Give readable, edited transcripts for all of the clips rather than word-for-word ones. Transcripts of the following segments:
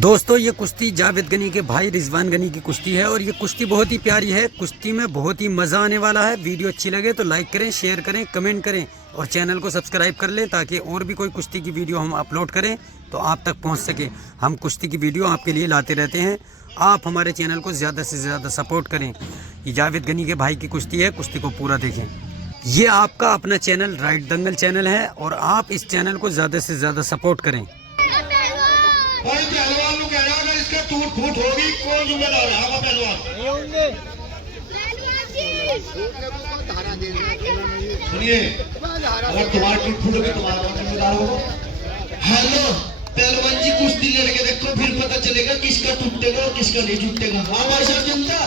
दोस्तों ये कुश्ती जावेद गनी के भाई रिजवान गनी की कुश्ती है और ये कुश्ती बहुत ही प्यारी है। कुश्ती में बहुत ही मज़ा आने वाला है। वीडियो अच्छी लगे तो लाइक करें, शेयर करें, कमेंट करें और चैनल को सब्सक्राइब कर लें ताकि और भी कोई कुश्ती की वीडियो हम अपलोड करें तो आप तक पहुंच सके। हम कुश्ती की वीडियो आपके लिए लाते रहते हैं। आप हमारे चैनल को ज़्यादा से ज़्यादा सपोर्ट करें। ये जावेद गनी के भाई की कुश्ती है, कुश्ती को पूरा देखें। ये आपका अपना चैनल राइट दंगल चैनल है और आप इस चैनल को ज़्यादा से ज़्यादा सपोर्ट करें। भाई पहलवान को कह रहा अगर इसका टूट फूट होगी कौन जिम्मेदार है? आपका पहलवान सुनिए, अगर तुम्हारा टूट फूट होगी तुम्हारा कौन जिम्मेदार होगा? हेलो पहलवान जी, कुश्ती लड़के देखो फिर पता चलेगा किसका टूटेगा और किसका नहीं टूटेगा। हाँ भाई साहब, जनता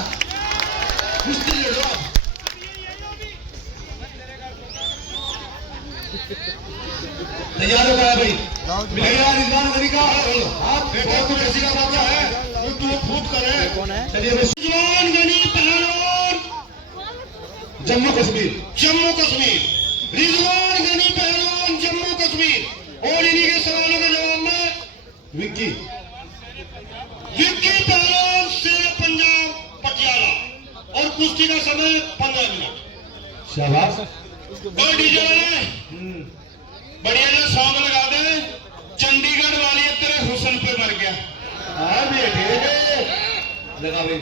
कुश्ती लड़ो। तैयार हो गया भाई? मिलेगा रिजवान गनी का। आप देखो तो कैसी का बात है, तू फूट करे। चलिए रिजवान गनी पहलवान जम्मू कश्मीर, जम्मू कश्मीर। रिजवान गनी पहलवान जम्मू कश्मीर। और इन्हीं के सवालों के जवाब में विक्की पहलवान से पंजाब पटियाला। और कुश्ती का समय 15 मिनट। शाबाश। और डीजे वाले बढ़िया जो सॉन्ग लगा दे, चंडीगढ़ वाली तेरे हुस्न पे मर गया। हाँ लगा भाई।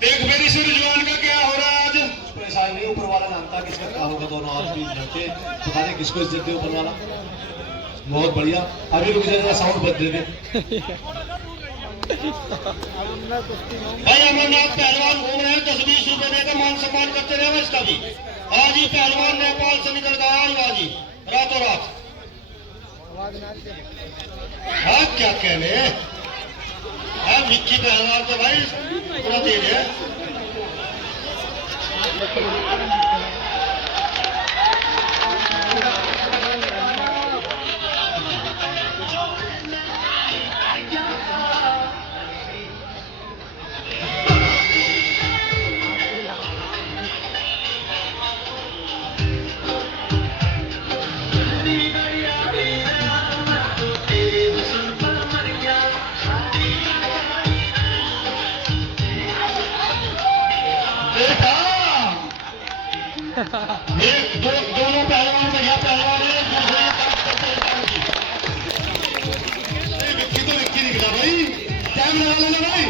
देख मेरी से रिजवान का क्या हो रहा है आज? उसको ऐसा नहीं, ऊपर वाला जानता किसका क्या होगा। दोनों आदमी लड़के पता नहीं किसको इज्जत दे ऊपर वाला। बहुत बढ़िया। अभी रुक जाए, साउंड बदल दे। भाई अमरनाथ पहलवान घूम रहे हैं, 10-20 रुपए देकर मान सम्मान करते रहे इसका भी। आज ही पहलवान नेपाल से निकल गया आज ही रातों रात। हाँ क्या कहने हैं विक्की पहलवान तो भाई पूरा तेज है। दोनों पहलवान बढ़िया पहलवान है। विक्की तो विक्की निकला भाई। टाइम लगा लेना भाई।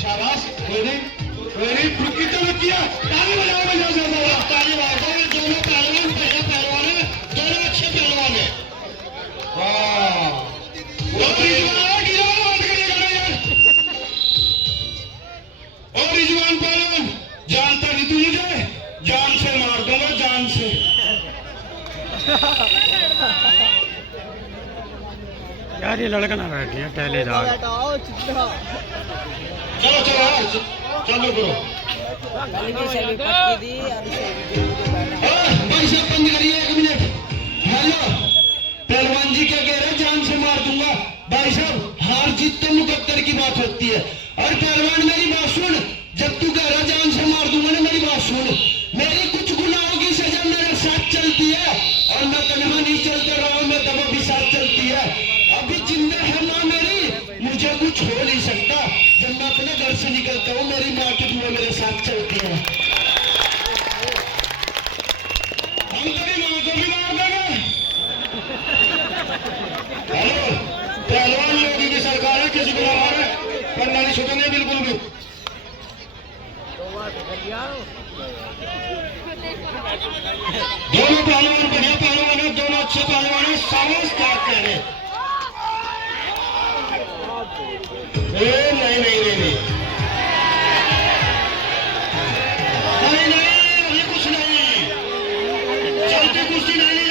शाबाश। कोई नहीं विक्की तो विक्की है। ताली बजाओ ताली बजाओ। दोनों पहलवान बढ़िया पहलवान है, दोनों अच्छे पहलवान है। वाह और रिजवान पहलवान जानता नहीं तू मुझे, जान से मार दूंगा, जान से। यार ये लड़का ना बैठ गया पहले जा। चलो चालू करो भाई साहब, बंद करिए 1 मिनट। हेलो पहलवान जी क्या कह रहे हैं? जान से मार दूंगा। भाई साहब हार जीत तो मुकद्दर की बात होती है। और पहलवान मेरी बात सुन, जब तू कह रहा जान से मार दूंगा ना, मेरी बात सुन। मेरी कुछ गुनाहों की सजा मेरे साथ चलती है और मैं तन्हा नहीं चलता रहा हूं, मैं दबा भी साथ चलती है। अभी जिंदा है माँ मेरी, मुझे कुछ हो नहीं सकता। जब मैं अपने घर से निकलता हूँ मेरी माँ की दुआ मेरे साथ चलती है। हम तेरी माँ को भी मार देंगे। हेलो पहलवान योगी की सरकार है, किसी को मारे करना नहीं छूटेंगे बिल्कुल भी। दोनों पहलवान बढ़िया पहलवान है, दोनों अच्छे पहलवान है। सामस क्या कह रहे? नहीं अभी कुछ नहीं। चलती कुश्ती नहीं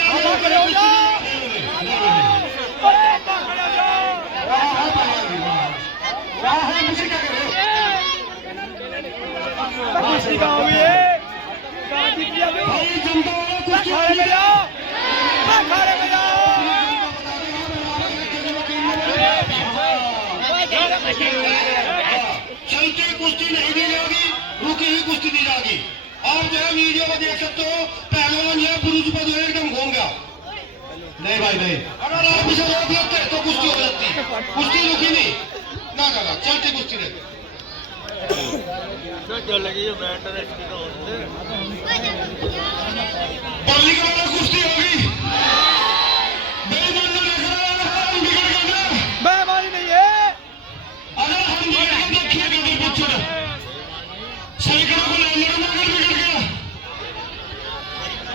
मुझे क्या कर रहे हो? भाई जनता चलती कुश्ती नहीं दी जाएगी, रुकी ही कुश्ती दी जाएगी। आप जो है वीडियो में देख सकते हो, पहलवान जो है बुरुज पर जो है एकदम घूम गया। नहीं भाई नहीं, अगर आप इसे रोक लेते तो कुश्ती हो जाती, कुश्ती रुकी नहीं ना ना ना, चलती कुश्ती रहे। बल्ली का वाला कुश्ती होगी, बेईमान ना देख रहा है, हम बिगड़ गए ना, बेईमानी नहीं है। अगर हम बिगड़ गए तो क्या करते बच्चों ने, सैकड़ों को लड़ने में मगर बिगड़ गया।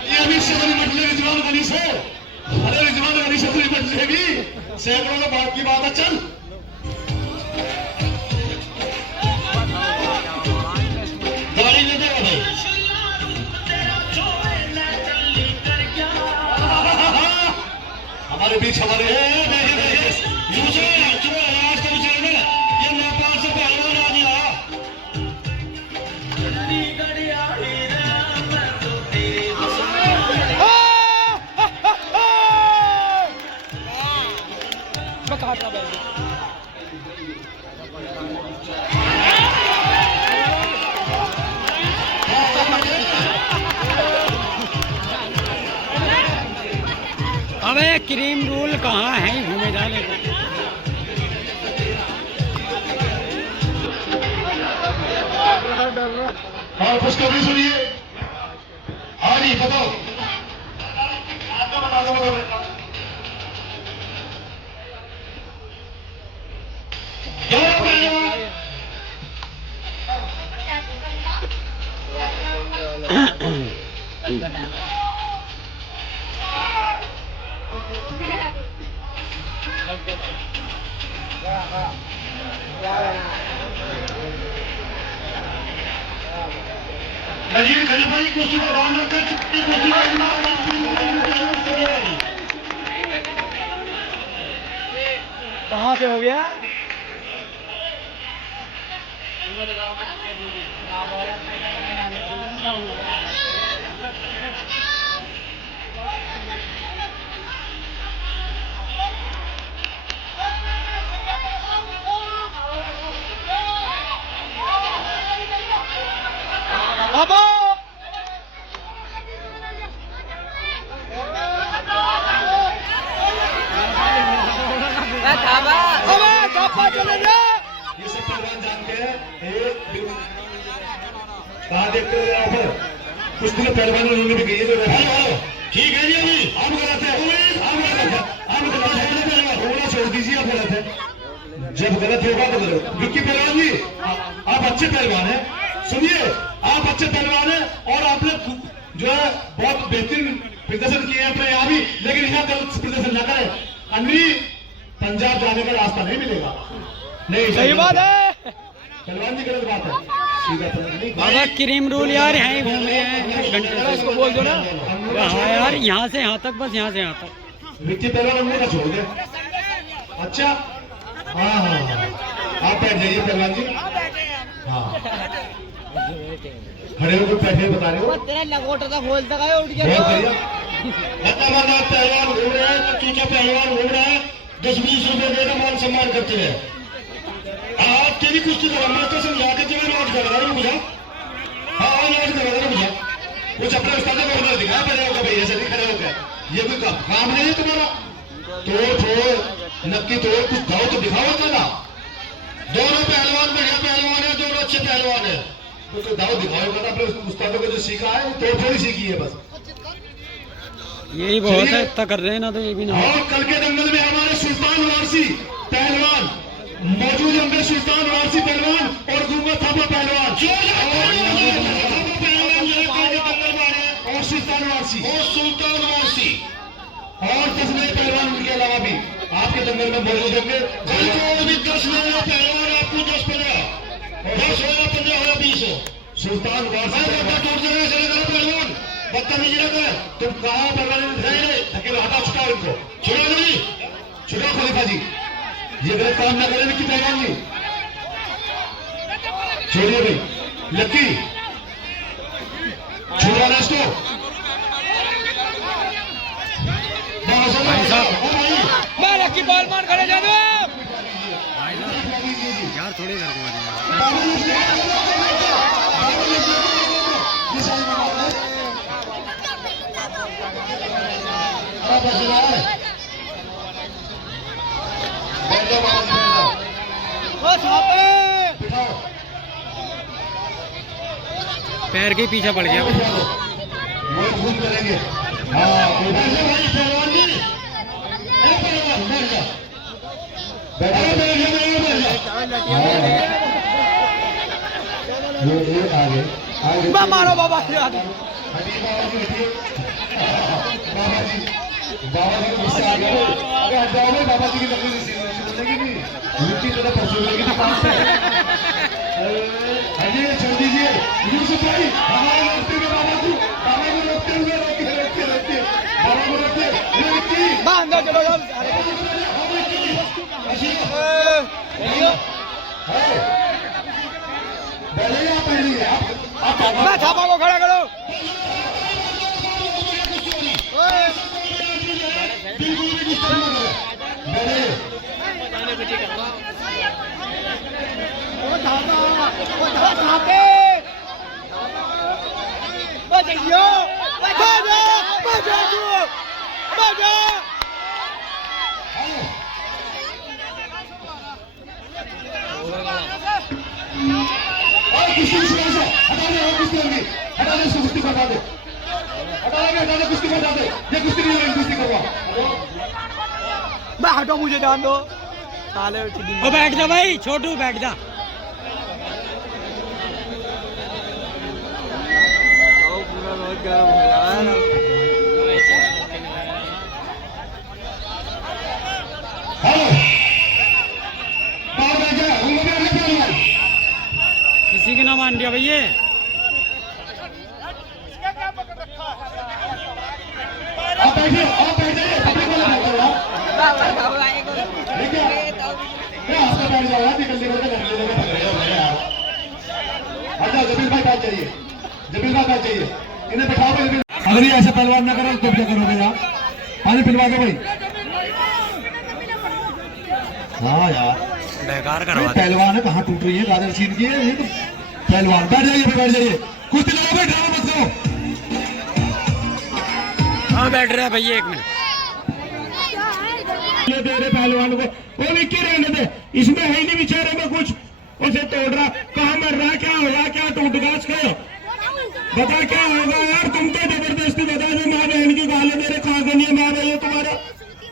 ये अभी से बड़ी मटले रिजवान गनी से, अरे रिजवान गनी से बड़ी मटले भी सैकड़ों के बाद की बात है। चल गाड़ी ले देगा भाई, हमारे बीच हमारे आज के विचार में ये नेपाल से पहलवान आ गया। अबे क्रीम रोल कहाँ है घूमे जाने को। हाँ खुशखबरी सुनिए, हाँ जी बताओ, नजीर खलीफा जी कुश्ती का दाम रखकर कुश्ती कहाँ से हो गया? अबो चले जा। ये सब पहलवान जानते हैं, कहाँ देखते हो यहाँ पर कुश्ती के पहलवान उन्होंने भी कही है। ठीक है जी, अभी हम गलत है, हम गलत है, थोड़ा छोड़ दीजिए, आप गलत है। जब गलत होगा तो गलत। विक्की पहलवान जी आप अच्छे पहलवान हैं, सुनिए आप अच्छे पहलवान हैं और आपने जो है बहुत बेहतरीन प्रदर्शन किए हैं अपने यहाँ भी, लेकिन यहाँ गलत प्रदर्शन ना करें, अन्य पंजाब जाने का रास्ता नहीं मिलेगा। नहीं सही बात है, पहलवान जी गलत बात है, सीधा नहीं। बाबा क्रीम रोल यार यहीं घूम रहे हैं 1 घंटे से। उसको बोल दो ना। हाँ यार, यहाँ से यहाँ तक, बस यहाँ से यहाँ तक। विक्की पहलवान हमने का छोड़ दे। अच्छा हाँ हाँ हाँ, आप बैठ जाइए पहलवान जी। हाँ खड़े होकर बैठे बता रहे हो, तेरा लंगोटा था खोलता है, उठ बहुत बढ़िया। अमरनाथ पहलवान घूम रहे हैं, तो चूचा पहलवान घूम रहा है, 10-20 रुपए देकर मान सम्मान करते हैं। आप तेरी कुश्ती करो, मैं तो समझा के तुम्हें लॉन्च कर रहा हूँ, मुझा हाँ लॉन्च कर रहा हूँ मुझा, कुछ अपने उस्ताद को दिखाया पड़ेगा होगा भाई, ऐसे नहीं खड़े होकर, ये कोई काम नहीं है तुम्हारा। तोड़ नक्की तोड़, कुछ दाव तो दिखाओ ना। दोनों पहलवान बढ़िया पहलवान है, दोनों अच्छे पहलवान है, तो दाव दिखाओ ना अपने उस्तादों को जो सीखा है, तो थोड़ी सीखी है बस, यही बहुत है, इतना कर रहे हैं ना तो ये भी ना। और कल के दंगल में हमारे सुल्तान वारसी पहलवान मौजूद होंगे, सुल्तान वारसी पहलवान और गुंगा थापा पहलवान और सुल्तान वारसी और 10 नए पहलवान उनके अलावा भी आपके दंगल में मौजूद होंगे। और भी 10 नए पहलवान आपको 10-15 10 हो या 15 हो या 20 हो। सुल्तान वारसी पहलवान बदतमीजी न करें, तुम कहाँ पहलवान थके हटा छुटाओ इनको, छुड़ाओ नहीं, छुड़ाओ खलीफा जी, ये गलत काम ना करें विक्की पहलवान जी, छोड़िए भाई। लक्की छुड़वा रहे इसको, मैं लक्की बॉल मार खड़े जा दो यार, थोड़ी घर घुमा बड़ा फैसला है। बैठ जाओ बाबा जी, बैठ जाओ। ओ छापे बिठाओ। पैर के पीछे पड़ गया। वही घूम करेंगे। हाँ बैठ जाओ भाई पहलवान जी। अरे पहलवान बैठ जाओ। ये आगे आगे मारो बाबा जी आगे। हटी बाबा जी हटिए। बाबा जी को गुस्सा आ गया। अरे हट जाओ बाबा जी की लकड़ी सुनेगी नहीं। यूपी तरह परसों लगी थी पास से। हटिए छोड़ दीजिए। यूसुफ भाई हमारे रास्ते में बाबा को रोकते हुए रोकिए बाबा को रोकिए। बांधो चलो जाओ। छापा को खड़ा करो। हटो मुझे जान दो साले। ओ बैठ जा भाई, छोटू बैठ जा। पूरा बहुत गर्म हो यार। किसी के नाम मान दिया भैया। जमील भाई बात चाहिए, जमील भाई बात चाहिए। इन्हें बैठाओ। अगर ये ऐसे पहलवान ना करो तो क्या करोगे यार? पानी पिलवा दो भाई। हाँ यार बेकार करवा दे। पहलवान है, कहाँ टूट रही है गाजर छीन की है ये तो। पहलवान बैठ जाइए, बैठ जाइए। कुछ लगाओ भाई, ड्रामा मत करो। हाँ बैठ रहा है भैया, एक मिनट। दे रहे पहलवान को वो विक्की रहने दे, इसमें है ही नहीं बेचारे में कुछ। उसे तोड़ रहा, कहाँ मर रहा, क्या होगा, क्या टूट गया उसको बता, क्या होगा यार? तुम तो जबरदस्ती बता दो। माँ बहन की गाले मेरे कहाँ गनी है माँ भैया तुम्हारा।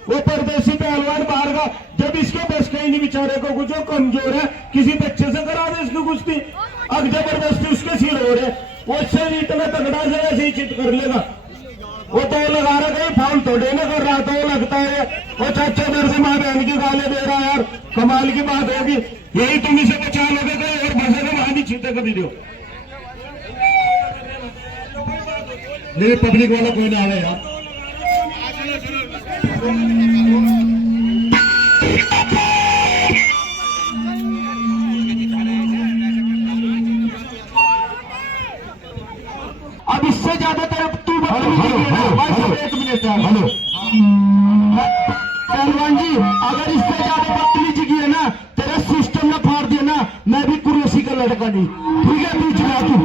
वो परदेसी पहलवान बाहर का, जब इसके बस का ही नहीं बेचारे को कुछ, कमजोर है, किसी बच्चे से करा दे इसको कुश्ती। अब जबरदस्ती उसके सिर हो रहे, वो इससे इतना तगड़ा से ऐसे ही चित कर लेगा। वो तो लगा रहा कहीं फाउल थोड़े ना कर रहा, तो लगता है वो चाचा मेरे से माँ बहन की गाले दे रहा यार। कमाल की बात होगी। यही तुम इसे बचा लोगे कहीं और बसेगा वहां भी छीते कभी दो। नहीं पब्लिक वाला कोई ना आवे यार। अब इससे ज्यादा तरफ तू एक मिनट हेलो पहलवान जी, अगर इससे ज्यादा बदतमीजी की है ना, तेरा सिस्टम ना फाड़ दिया ना, मैं भी कुरेशी का लड़का नहीं। ठीक है, तू चला तू।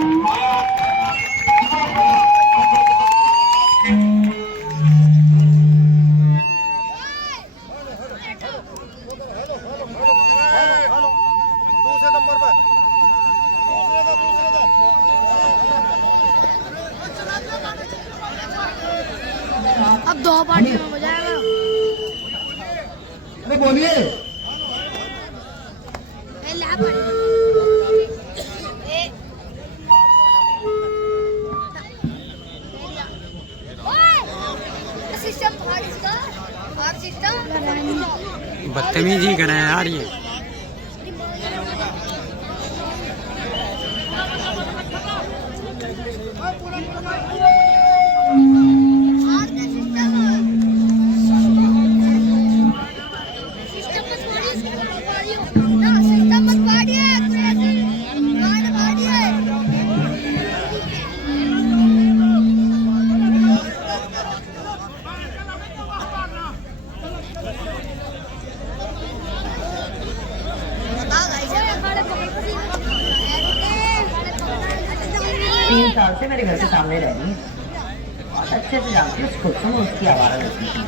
अब 2 पार्टी में हो जाएगा। अरे बोलिए। बदतमीजी कर रहे हैं यार ये। तीन साल से मेरे घर के सामने रह रही है। अच्छे से जानती हूँ उसको, तुम उसकी आवारा होती थी।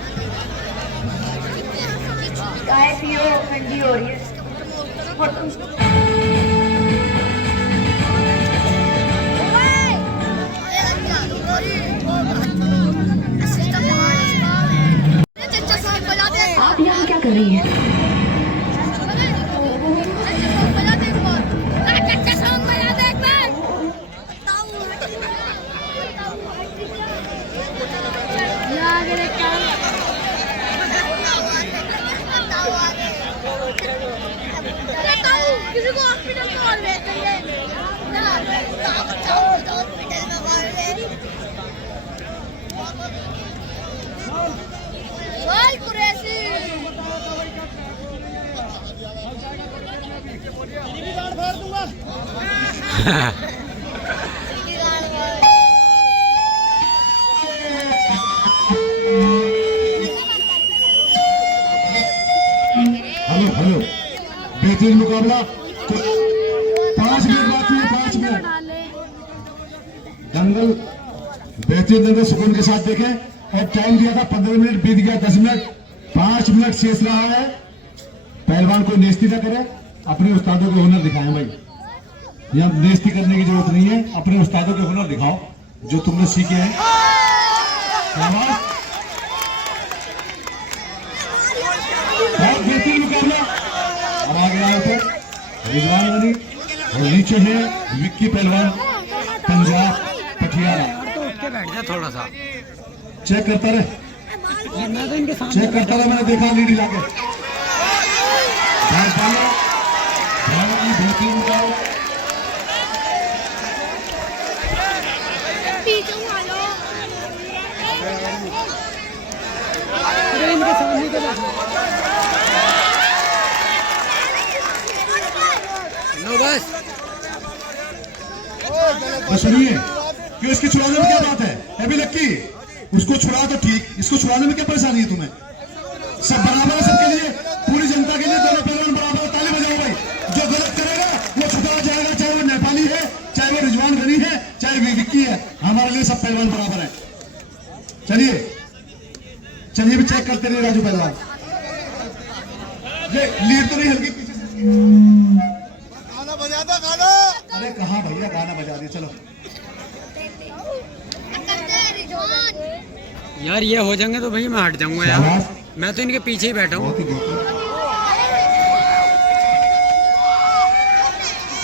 चाय पियो, ठंडी हो रही है। और तुम आप यहाँ क्या कर रही हैं? किसी को हॉस्पिटल में और लेते हैं ना, हॉस्पिटल में और ले बोल कुरैशी भी गाड़ फाड़ दूंगा। हेलो हेलो, बेहतरीन मुकाबला। 5 मिनट बाकी है, 5 मिनट। दंगल बेहतरीन दंगल सुकून के साथ देखें। और टाइम दिया था 15 मिनट, बीत गया 10 मिनट। 5 मिनट शेष रहा है। पहलवान को नेस्ती न करे, अपने उस्तादों के हुनर दिखाएं भाई। यहाँ नेस्ती करने की जरूरत नहीं है, अपने उस्तादों के हुनर दिखाओ जो तुमने सीखे हैं। बहुत बेहतरीन मुकाबला। अब आगे आए थे रिजवान गनी और नीचे है विक्की पहलवान पंजाब पटियाला। तो उठ के बैठ जा थोड़ा सा। चेक करता रहे, मैं तो इनके सामने चेक करता रहा। मैंने देखा लीड लाके बेहतरीन मुकाबला। इनके सामने के बैठ लो बस। तो सुनिए कि उसकी छुड़ाने में क्या बात है। अभी लक्की उसको छुड़ा तो ठीक, इसको छुड़ाने में क्या परेशानी है तुम्हें? सब बराबर है, सबके लिए, पूरी जनता के लिए दोनों पहलवान बराबर। ताली बजाओ भाई। जो गलत करेगा वो छुड़ाया जाएगा, चाहे वो नेपाली है, चाहे वो रिजवान गनी है, चाहे वो विक्की है। हमारे लिए सब पहलवान बराबर है। चलिए चलिए भी चेक करते रहिए राजू पहलवान। ये लीड तो नहीं हल्की पीछे से। गाना बजा दो, गाना। अरे कहाँ भैया, गाना बजा दिए। चलो यार ये हो जाएंगे तो भैया मैं हट जाऊंगा यार। शाबाश। मैं तो इनके पीछे ही बैठा हूँ। बहुत ही बेहतरीन,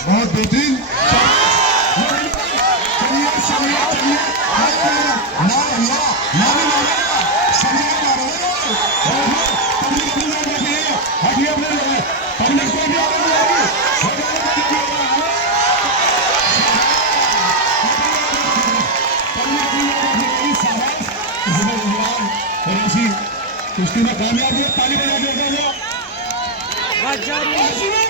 बहुत बेहतरीन। चलिए चलिए चलिए, ना भैया, ना भी ना समझे ना रहे। पब्लिक भी ना बैठिए, हटिए अपने लोग। पब्लिक को भी आवाज आएगी। कुश्ती में कामयाब हुआ। ताली बजा के बस जा रही है।